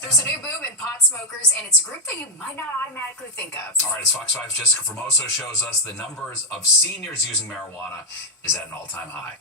There's a new boom in pot smokers, and it's a group that you might not automatically think of. All right, as Fox 5's Jessica Formoso shows us, the numbers of seniors using marijuana is at an all-time high.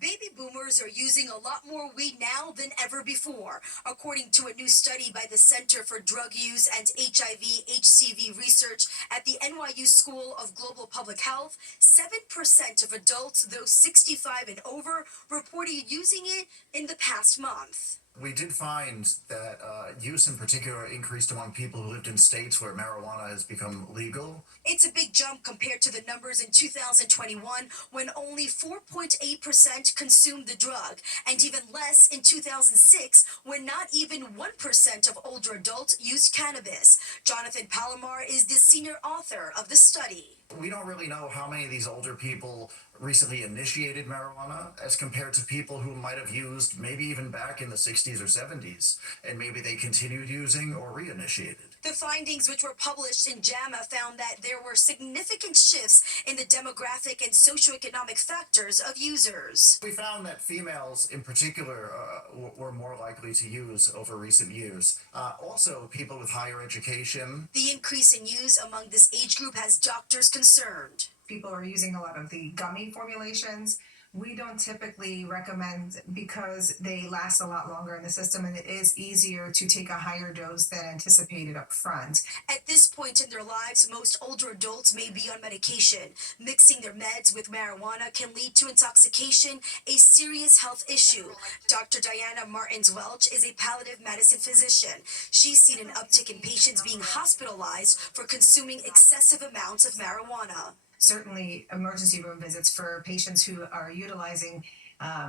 Baby boomers are using a lot more weed now than ever before. According to a new study by the Center for Drug Use and HIV/HCV Research at the NYU School of Global Public Health, 7% of adults, those 65 and over, reported using it in the past month. We did find that use in particular increased among people who lived in states where marijuana has become legal. It's a big jump compared to the numbers in 2021 when only 4.8% consumed the drug, and even less in 2006 when not even 1% of older adults used cannabis. Jonathan Palomar is the senior author of the study. We don't really know how many of these older people recently initiated marijuana as compared to people who might have used maybe even back in the 60s or 70s, and maybe they continued using or reinitiated. The findings, which were published in JAMA, found that there were significant shifts in the demographic and socioeconomic factors of users. We found that females in particular were more likely to use over recent years. Also, people with higher education. The increase in use among this age group has doctors concerned. People are using a lot of the gummy formulations. We don't typically recommend because they last a lot longer in the system and it is easier to take a higher dose than anticipated up front. At this point in their lives, most older adults may be on medication. Mixing their meds with marijuana can lead to intoxication, a serious health issue. Dr. Diana Martins-Welch is a palliative medicine physician. She's seen an uptick in patients being hospitalized for consuming excessive amounts of marijuana. Certainly emergency room visits for patients who are utilizing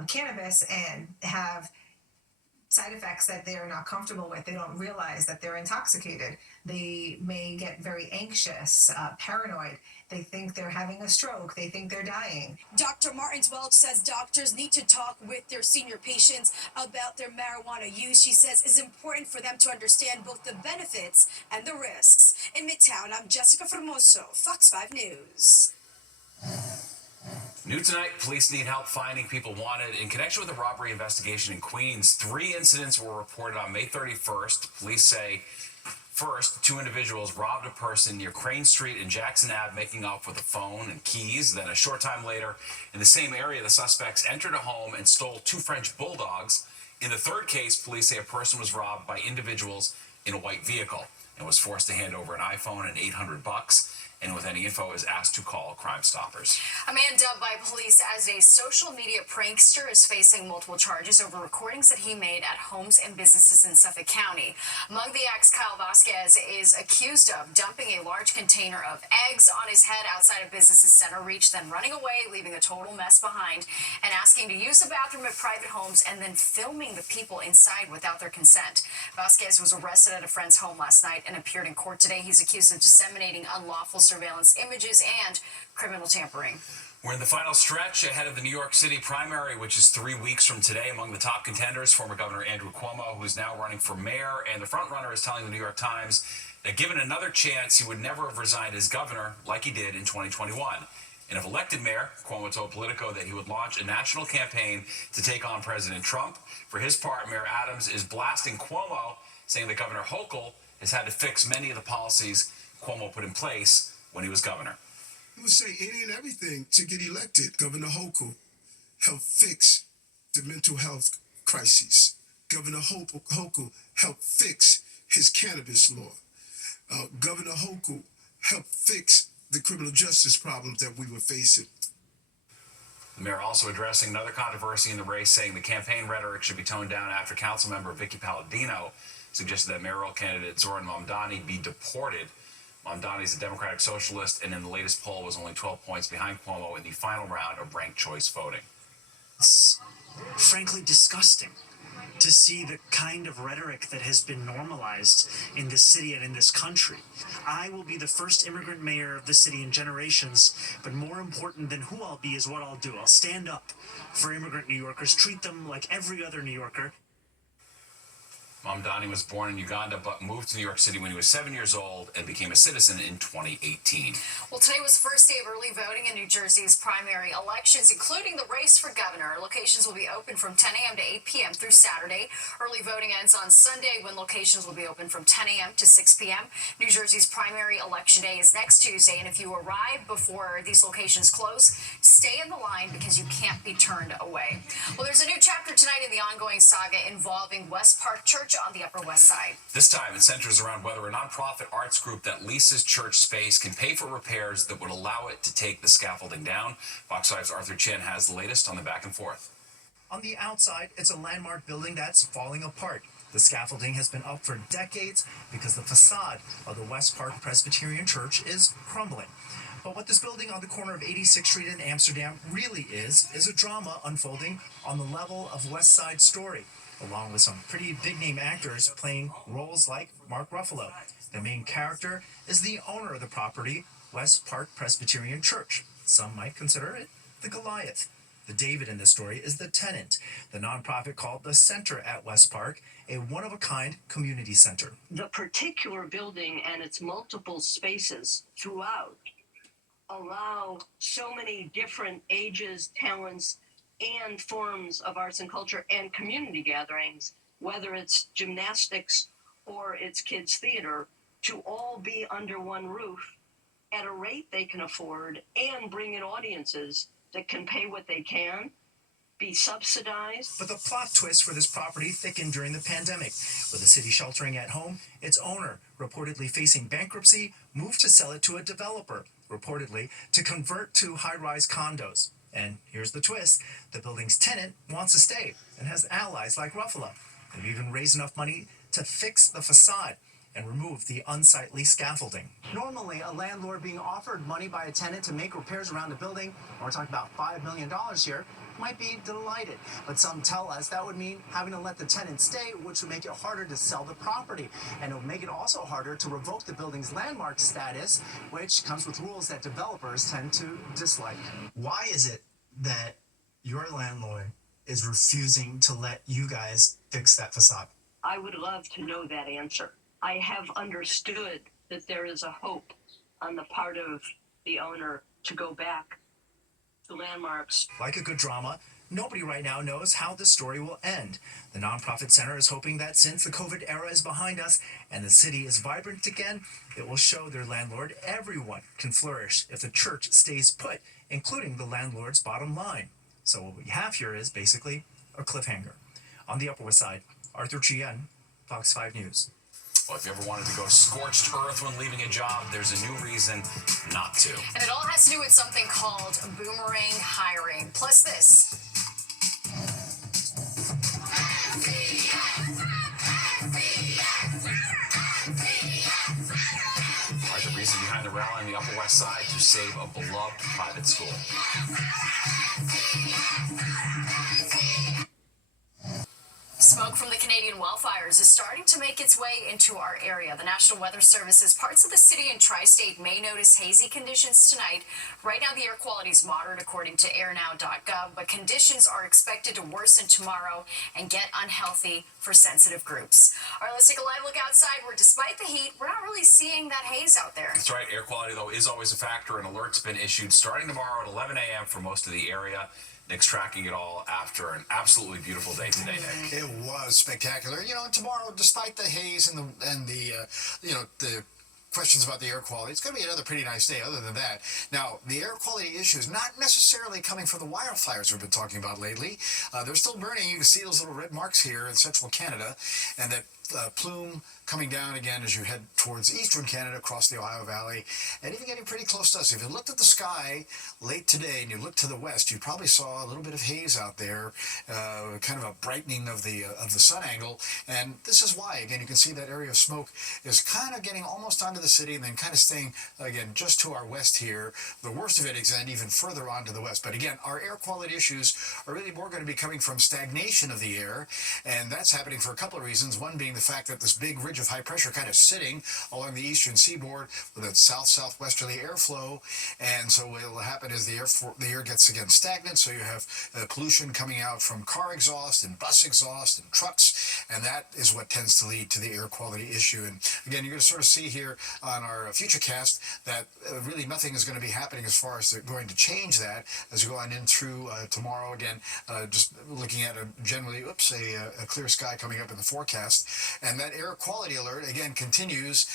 cannabis and have side effects that they're not comfortable with. They don't realize that they're intoxicated. They may get very anxious, paranoid. They think they're having a stroke. They think they're dying. Dr. Martins-Welch says doctors need to talk with their senior patients about their marijuana use. She says it's important for them to understand both the benefits and the risks. In Midtown, I'm Jessica Formoso, Fox 5 News. New tonight, police need help finding people wanted in connection with a robbery investigation in Queens. 3 incidents were reported on May 31st. Police say, first, 2 individuals robbed a person near Crane Street and Jackson Ave, making off with a phone and keys. Then a short time later, in the same area, the suspects entered a home and stole 2 French bulldogs. In the third case, police say a person was robbed by individuals in a white vehicle and was forced to hand over an iPhone and $800. And with any info, is asked to call Crime Stoppers. A man dubbed by police as a social media prankster is facing multiple charges over recordings that he made at homes and businesses in Suffolk County. Among the acts, Kyle Vasquez is accused of dumping a large container of eggs on his head outside a business's Center Reach, then running away, leaving a total mess behind, and asking to use the bathroom at private homes and then filming the people inside without their consent. Vasquez was arrested at a friend's home last night and appeared in court today. He's accused of disseminating unlawful surveillance images and criminal tampering. We're in the final stretch ahead of the New York City primary, which is 3 weeks from today. Among the top contenders, former Governor Andrew Cuomo, who's now running for mayor, and the frontrunner is telling the New York Times that given another chance, he would never have resigned as governor like he did in 2021. And if elected mayor, Cuomo told Politico that he would launch a national campaign to take on President Trump. For his part, Mayor Adams is blasting Cuomo, saying that Governor Hochul has had to fix many of the policies Cuomo put in place when he was governor. He would say any and everything to get elected. Governor Hochul helped fix the mental health crises. Governor Hochul helped fix his cannabis law. Governor Hochul helped fix the criminal justice problems that we were facing. The mayor also addressing another controversy in the race, saying the campaign rhetoric should be toned down after Councilmember Vicky Palladino suggested that mayoral candidate Zoran Mamdani be deported. Mamdani is a Democratic Socialist, and in the latest poll was only 12 points behind Cuomo in the final round of ranked choice voting. It's frankly disgusting to see the kind of rhetoric that has been normalized in this city and in this country. I will be the first immigrant mayor of the city in generations, but more important than who I'll be is what I'll do. I'll stand up for immigrant New Yorkers, treat them like every other New Yorker. Mamdani was born in Uganda but moved to New York City when he was 7 years old and became a citizen in 2018. Well, today was the first day of early voting in New Jersey's primary elections, including the race for governor. Locations will be open from 10 a.m. to 8 p.m. through Saturday. Early voting ends on Sunday, when locations will be open from 10 a.m. to 6 p.m. New Jersey's primary election day is next Tuesday, and if you arrive before these locations close, stay in the line because you can't be turned away. Well, there's a new chapter tonight in the ongoing saga involving West Park Church on the Upper West Side. This time it centers around whether a nonprofit arts group that leases church space can pay for repairs that would allow it to take the scaffolding down. Fox 5's Arthur Chin has the latest on the back and forth. On the outside, it's a landmark building that's falling apart. The scaffolding has been up for decades because the facade of the West Park Presbyterian Church is crumbling. But what this building on the corner of 86th Street in Amsterdam really is a drama unfolding on the level of West Side Story, along with some pretty big-name actors playing roles like Mark Ruffalo. The main character is the owner of the property, West Park Presbyterian Church. Some might consider it the Goliath. The David in this story is the tenant, the nonprofit called the Center at West Park, a one-of-a-kind community center. The particular building and its multiple spaces throughout allow so many different ages, talents, and forms of arts and culture and community gatherings, whether it's gymnastics or it's kids theater, to all be under one roof at a rate they can afford and bring in audiences that can pay what they can, be subsidized. But the plot twist for this property thickened during the pandemic. With the city sheltering at home, its owner, reportedly facing bankruptcy, moved to sell it to a developer, reportedly to convert to high-rise condos. And here's the twist, the building's tenant wants to stay and has allies like Ruffalo. They've even raised enough money to fix the facade and remove the unsightly scaffolding. Normally, a landlord being offered money by a tenant to make repairs around the building, or we're talking about $5 million here, might be delighted. But some tell us that would mean having to let the tenant stay, which would make it harder to sell the property. And it would make it also harder to revoke the building's landmark status, which comes with rules that developers tend to dislike. Why is it that your landlord is refusing to let you guys fix that facade? I would love to know that answer. I have understood that there is a hope on the part of the owner to go back to landmarks. Like a good drama, nobody right now knows how the story will end. The nonprofit center is hoping that since the COVID era is behind us and the city is vibrant again, it will show their landlord everyone can flourish if the church stays put, including the landlord's bottom line. So what we have here is basically a cliffhanger. On the Upper West Side, Arthur Chien, Fox 5 News. Well, if you ever wanted to go scorched earth when leaving a job, there's a new reason not to. And it all has to do with something called boomerang hiring. Plus this. Are the reason behind the rally on the Upper West Side to save a beloved private school. Smoke from the Canadian wildfires is starting to make its way into our area. The National Weather Service says parts of the city and tri-state may notice hazy conditions tonight. Right now, the air quality is moderate according to airnow.gov, but conditions are expected to worsen tomorrow and get unhealthy for sensitive groups. All right, let's take a live look outside where despite the heat, we're not really seeing that haze out there. That's right. Air quality, though, is always a factor. An alert's been issued starting tomorrow at 11 a.m. for most of the area. Nick's tracking it all after an absolutely beautiful day today, Nick. It was spectacular. You know, and tomorrow, despite the haze and the questions about the air quality, it's going to be another pretty nice day other than that. Now, the air quality issues not necessarily coming from the wildfires we've been talking about lately. They're still burning. You can see those little red marks here in central Canada, and that plume coming down again as you head towards eastern Canada across the Ohio Valley, and even getting pretty close to us. If you looked at the sky late today and you looked to the west, you probably saw a little bit of haze out there, kind of a brightening of the sun angle. And this is why, again, you can see that area of smoke is kind of getting almost onto the city and then kind of staying, again, just to our west here. The worst of it extend even further on to the west. But again, our air quality issues are really more going to be coming from stagnation of the air, and that's happening for a couple of reasons. One being the fact that this big ridge of high pressure kind of sitting along the eastern seaboard with a south-southwesterly airflow. And so what will happen is the air gets again stagnant, so you have pollution coming out from car exhaust and bus exhaust and trucks, and that is what tends to lead to the air quality issue. And again, you're going to sort of see here on our future cast that really nothing is going to be happening as far as they're going to change that as we go on in through tomorrow. Again, just looking at a generally, a clear sky coming up in the forecast. And that air quality alert, again, continues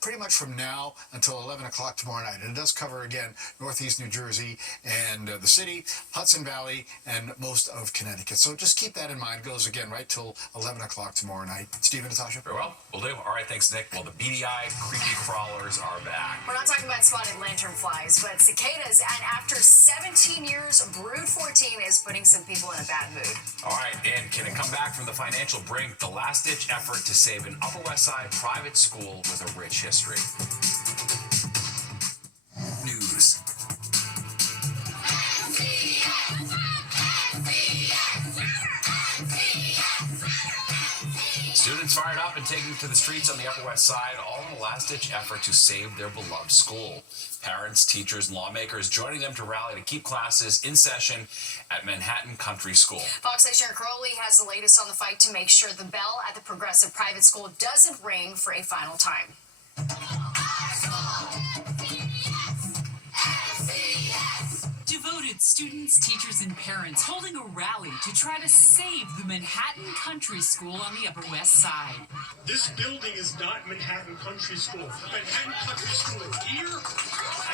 pretty much from now until 11 o'clock tomorrow night. And it does cover, again, northeast New Jersey and the city, Hudson Valley, and most of Connecticut. So just keep that in mind. It goes, again, right till 11 o'clock tomorrow night. Steve and Natasha? Very well. We'll do. All right, thanks, Nick. Well, the beady-eyed, creepy crawlers are back. We're not talking about spotted lanternflies, but cicadas. And after 17 years, Brood 14 is putting some people in a bad mood. All right, and can it come back from the financial brink? The last-ditch effort to save an Upper West Side private school with a rich history. News. Students fired up and taking to the streets on the Upper West Side, all in a last-ditch effort to save their beloved school. Parents, teachers, and lawmakers joining them to rally to keep classes in session at Manhattan Country School. Fox 8's Sharon Crowley has the latest on the fight to make sure the bell at the progressive private school doesn't ring for a final time. Devoted students, teachers, and parents holding a rally to try to save the Manhattan Country School on the Upper West Side. This building is not Manhattan Country School. Manhattan Country School is here and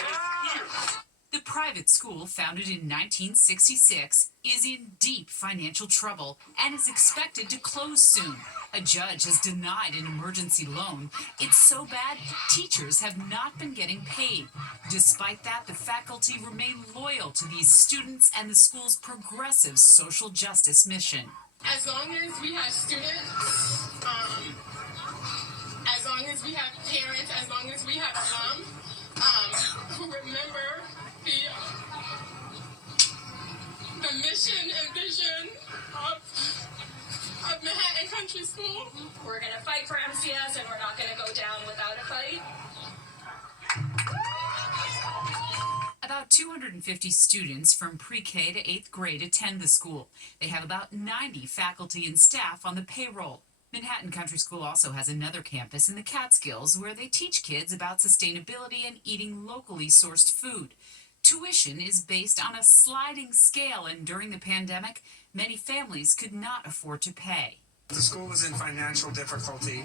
it's here. The private school, founded in 1966, is in deep financial trouble and is expected to close soon. A judge has denied an emergency loan. It's so bad, teachers have not been getting paid. Despite that, the faculty remain loyal to these students and the school's progressive social justice mission. As long as we have students, as long as we have parents, as long as we have moms who remember the mission and vision of Manhattan Country School. We're going to fight for MCS and we're not going to go down without a fight. About 250 students from pre-K to 8th grade attend the school. They have about 90 faculty and staff on the payroll. Manhattan Country School also has another campus in the Catskills where they teach kids about sustainability and eating locally sourced food. Tuition is based on a sliding scale, and during the pandemic, many families could not afford to pay. The school was in financial difficulty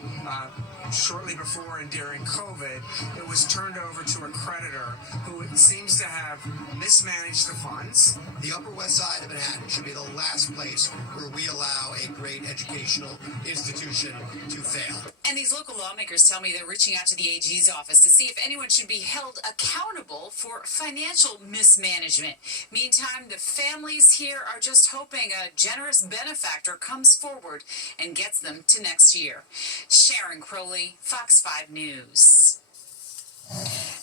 shortly before and during COVID. It was turned over to a creditor who seems to have mismanaged the funds. The Upper West Side of Manhattan should be the last place where we allow a great educational institution to fail. And these local lawmakers tell me they're reaching out to the AG's office to see if anyone should be held accountable for financial mismanagement. Meantime, the families here are just hoping a generous benefactor comes forward and gets them to next year. Sharon Crowley, Fox 5 News.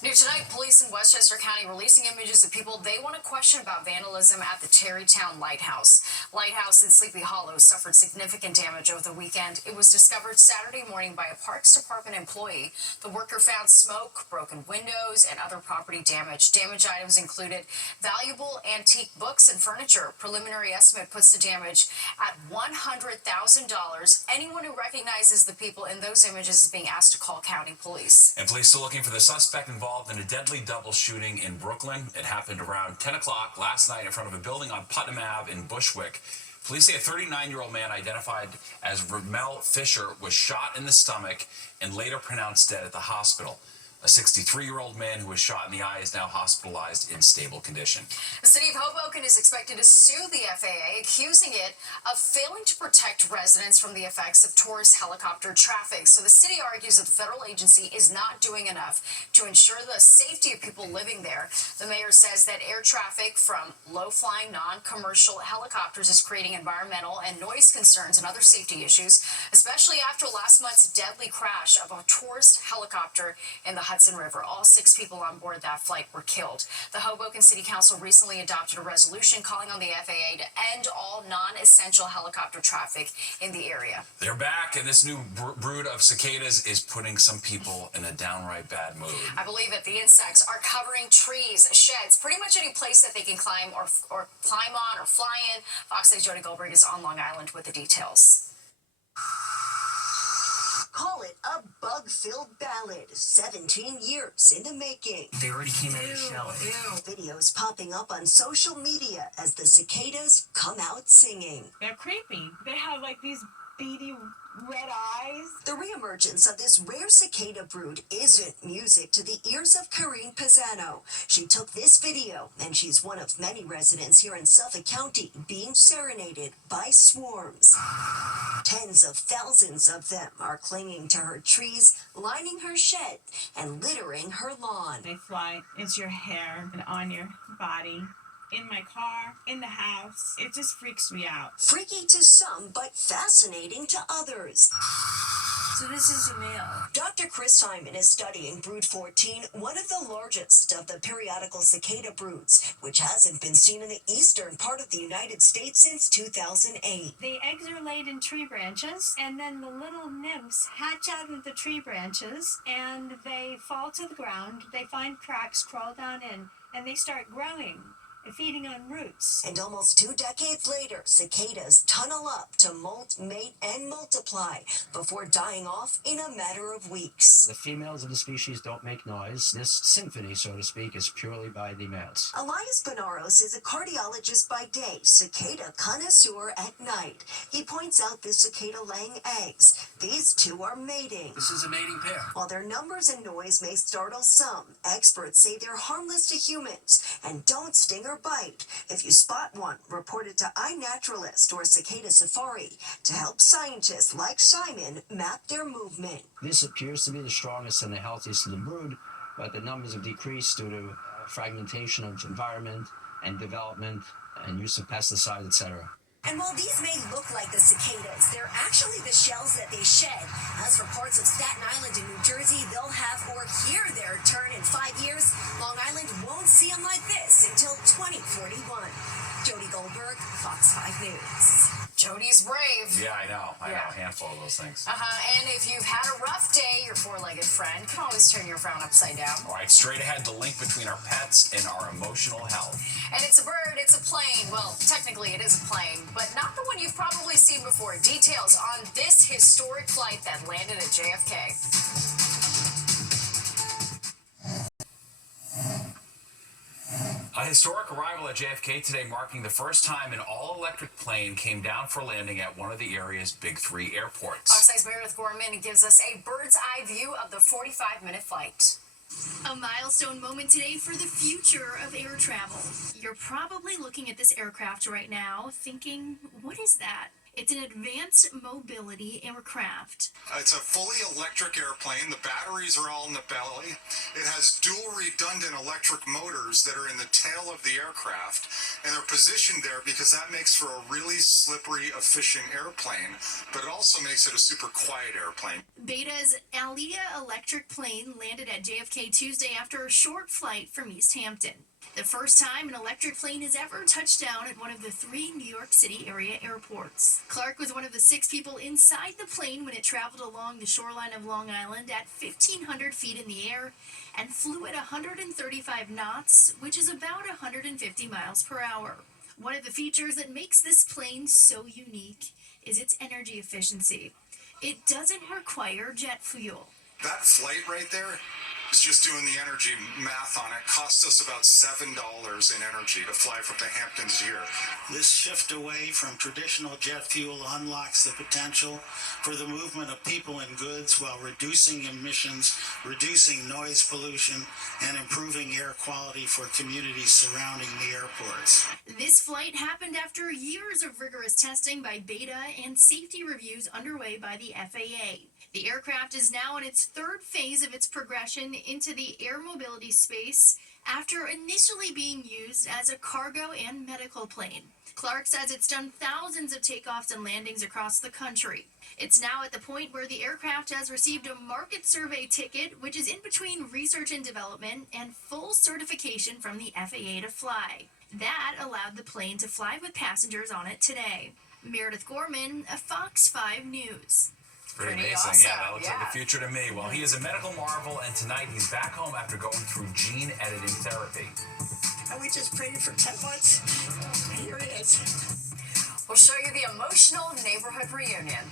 New tonight, police in Westchester County releasing images of people they want to question about vandalism at the Terrytown Lighthouse. Lighthouse in Sleepy Hollow suffered significant damage over the weekend. It was discovered Saturday morning by a Parks Department employee. The worker found smoke, broken windows, and other property damage. Damaged items included valuable antique books and furniture. Preliminary estimate puts the damage at $100,000. Anyone who recognizes the people in those images is being asked to call county police. And police still looking for the suspect involved in a deadly double shooting in Brooklyn. It happened around 10 o'clock last night in front of a building on Putnam Ave in Bushwick. Police say a 39-year-old man identified as Ramel Fisher was shot in the stomach and later pronounced dead at the hospital. A 63-year-old man who was shot in the eye is now hospitalized in stable condition. The city of Hoboken is expected to sue the FAA, accusing it of failing to protect residents from the effects of tourist helicopter traffic. So the city argues that the federal agency is not doing enough to ensure the safety of people living there. The mayor says that air traffic from low-flying, non-commercial helicopters is creating environmental and noise concerns and other safety issues, especially after last month's deadly crash of a tourist helicopter in the Hudson Hudson River. All 6 people on board that flight were killed. The Hoboken City Council recently adopted a resolution calling on the FAA to end all non-essential helicopter traffic in the area. They're back, and this new brood of cicadas is putting some people in a downright bad mood. I believe that the insects are covering trees, sheds, pretty much any place that they can climb or climb on or fly in. Fox 8's Jody Goldberg is on Long Island with the details. Call it a bug-filled ballad, 17 years in the making. They already came out of the shell. Videos popping up on social media as the cicadas come out singing. They're creepy. They have like these beady red eyes. The reemergence of this rare cicada brood isn't music to the ears of Karine Pisano. She took this video, and she's one of many residents here in Suffolk County being serenaded by swarms. Tens of thousands of them are clinging to her trees, lining her shed, and littering her lawn. They fly into your hair and on your body. In my car, in the house. It just freaks me out. Freaky to some, but fascinating to others. So this is a male. Dr. Chris Simon is studying Brood 14, one of the largest of the periodical cicada broods, which hasn't been seen in the eastern part of the United States since 2008. The eggs are laid in tree branches, and then the little nymphs hatch out of the tree branches, and they fall to the ground. They find cracks, crawl down in, and they start growing, feeding on roots. And almost 2 decades later, cicadas tunnel up to molt, mate, and multiply before dying off in a matter of weeks. The females of the species don't make noise. This symphony, so to speak, is purely by the males. Elias Benaros is a cardiologist by day, cicada connoisseur at night. He points out the cicada laying eggs. These two are mating. This is a mating pair. While their numbers and noise may startle some, experts say they're harmless to humans and don't sting or bite. If you spot one, report it to iNaturalist or Cicada Safari to help scientists like Simon map their movement. This appears to be the strongest and the healthiest of the brood, but the numbers have decreased due to fragmentation of environment and development and use of pesticides, etc. And while these may look like the cicadas, they're actually the shells that they shed. As for parts of Staten Island and New Jersey, they'll have or hear their turn in 5 years. Long Island won't see them like this until 2041. Jody Goldberg, Fox 5 News. Jody's brave. Yeah, I know. A handful of those things. And if you've had a rough day, your four-legged friend can always turn your frown upside down. All right, straight ahead, the link between our pets and our emotional health. And it's a bird, it's a plane. Well, technically it is a plane, but not the one you've probably seen before. Details on this historic flight that landed at JFK. A historic arrival at JFK today, marking the first time an all-electric plane came down for landing at one of the area's big 3 airports. Fox 9's Meredith Gorman gives us a bird's-eye view of the 45-minute flight. A milestone moment today for the future of air travel. You're probably looking at this aircraft right now thinking, what is that? It's an advanced mobility aircraft. It's a fully electric airplane. The batteries are all in the belly. It has dual redundant electric motors that are in the tail of the aircraft, and they're positioned there because that makes for a really slippery, efficient airplane, but it also makes it a super quiet airplane. Beta's Alia electric plane landed at JFK Tuesday after a short flight from East Hampton. The first time an electric plane has ever touched down at one of the 3 New York City area airports. Clark was one of the 6 people inside the plane when it traveled along the shoreline of Long Island at 1,500 feet in the air and flew at 135 knots, which is about 150 miles per hour. One of the features that makes this plane so unique is its energy efficiency. It doesn't require jet fuel. That flight right there is just doing the energy math on it. Costs us about $7 in energy to fly from the Hamptons here. This shift away from traditional jet fuel unlocks the potential for the movement of people and goods while reducing emissions, reducing noise pollution, and improving air quality for communities surrounding the airports. This flight happened after years of rigorous testing by Beta and safety reviews underway by the FAA. The aircraft is now in its 3rd phase of its progression into the air mobility space after initially being used as a cargo and medical plane. Clark says it's done thousands of takeoffs and landings across the country. It's now at the point where the aircraft has received a market survey ticket, which is in between research and development and full certification from the FAA to fly. That allowed the plane to fly with passengers on it today. Meredith Gorman, Fox 5 News. Pretty amazing. Awesome. Yeah, that looks like the future to me. Well, he is a medical marvel, and tonight he's back home after going through gene editing therapy. And we just prayed for 10 months. And here it is. We'll show you the emotional neighborhood reunion.